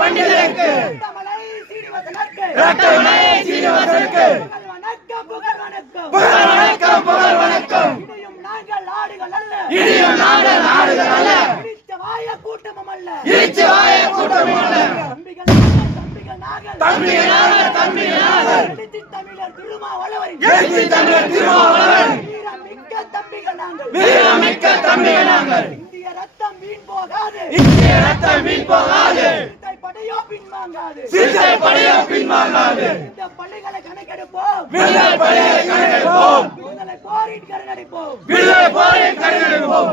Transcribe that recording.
பண்டிதருக்கு புகழ் வணக்கம். இடியும் நாங்கள் ஆடுகள் அல்ல, கூட்டமும் அல்ல. தமிழர் திருமாவளவன் வீரமிக்க தம்பிகள் நாங்கள். இந்திய ரத்தம் வீண் போகாது. சிறுத்தை படையோ பின்வாங்காது. இந்த பள்ளிகளை கணக்கெடுப்போம். விடுதலை போரின் கணக்கெடுப்போம்.